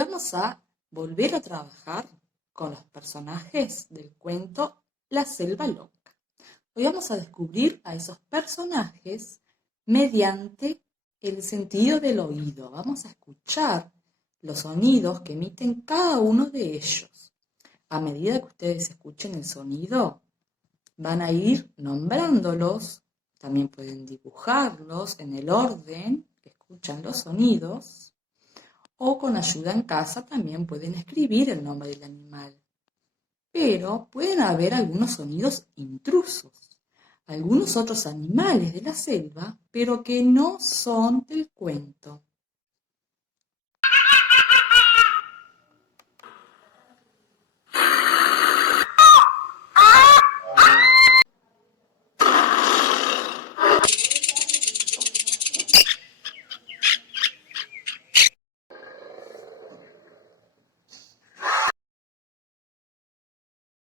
vamos a volver a trabajar con los personajes del cuento La Selva Loca. Hoy vamos a descubrir a esos personajes mediante el sentido del oído. Vamos a escuchar los sonidos que emiten cada uno de ellos. A medida que ustedes escuchen el sonido, van a ir nombrándolos, también pueden dibujarlos en el orden que escuchan los sonidos, o con ayuda en casa también pueden escribir el nombre del animal. Pero pueden haber algunos sonidos intrusos, algunos otros animales de la selva, pero que no son del cuento.